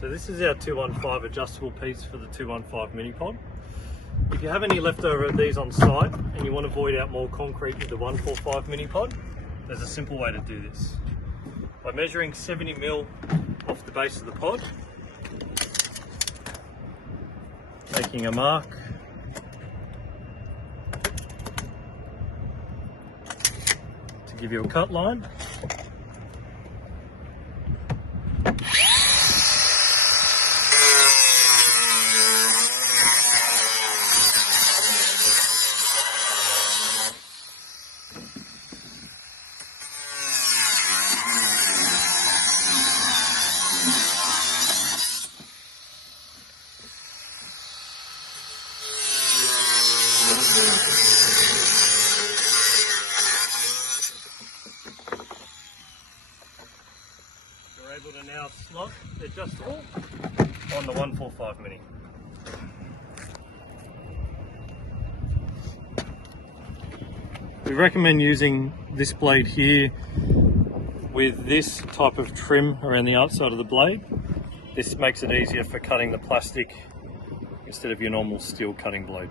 So this is our 215 adjustable piece for the 215 mini pod. If you have any leftover of these on site and you want to void out more concrete with the 145 mini pod, there's a simple way to do this. By measuring 70mm off the base of the pod, making a mark, to give you a cut line. You're able to now slot the adjustable on the 145 mini. We recommend using this blade here with this type of trim around the outside of the blade. This makes it easier for cutting the plastic instead of your normal steel cutting blade.